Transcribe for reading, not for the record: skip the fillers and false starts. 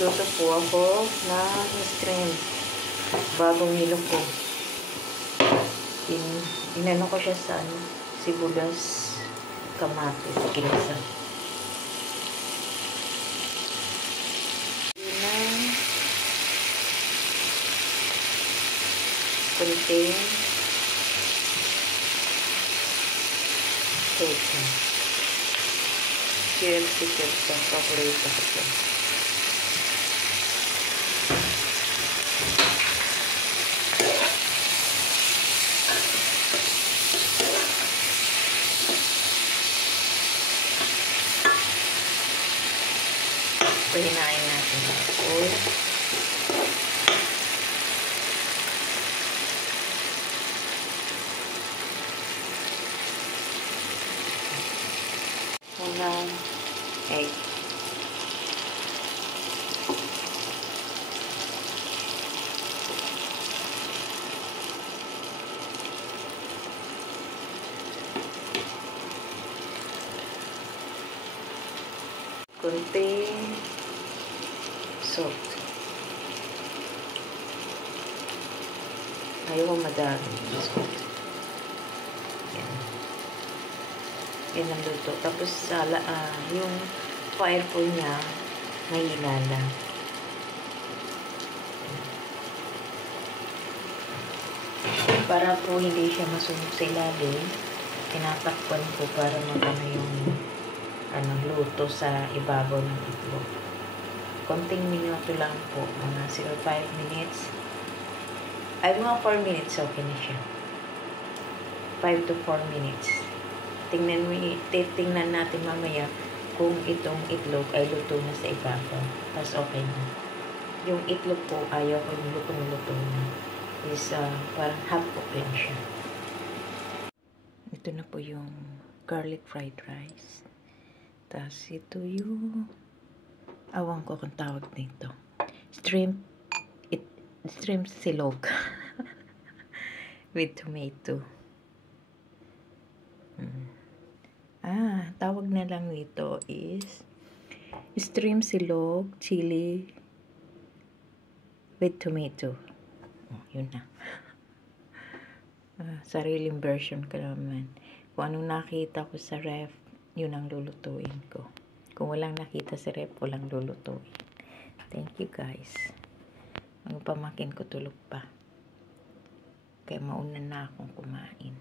Nagluto po ako ng shrimp. Bagong nilo ko. Inano ko siya sa sibuyas, kamatis, kinisa. Kunting ketchup. KFC ketchup. Paborito ko ito. Pahinain natin ako. Unang egg. Kunting salt. Ayaw ko madami salt. Yan ang luto. Tapos yung fire po niya mahina lang. Para po hindi siya masunog sa ilalim, tinatakpan ko para magano yung luto sa ibabaw ng itlog. Konting minuto lang po, mga 0.5 minutes. Ay, mga 4 minutes, okay na siya. 5 to 4 minutes. Tingnan natin mamaya kung itong itlog ay luto na sa ibabaw. Tapos okay na. Yung itlog po, ayaw ko yung luto na. Is parang half cook lang siya. Ito na po yung garlic fried rice. Tapos ito yung awang ko kung tawag nito. Shrimp silog. With tomato. Tawag na lang nito is shrimp silog, chili with tomato. Yun na. Sariling version ko naman. Kung anong nakita ko sa ref, yun ang lulutuin ko. Kung walang nakita sa ref, walang lulutuin. Thank you guys. Ang pamangkin ko tulog pa. Kaya mauna na akong kumain.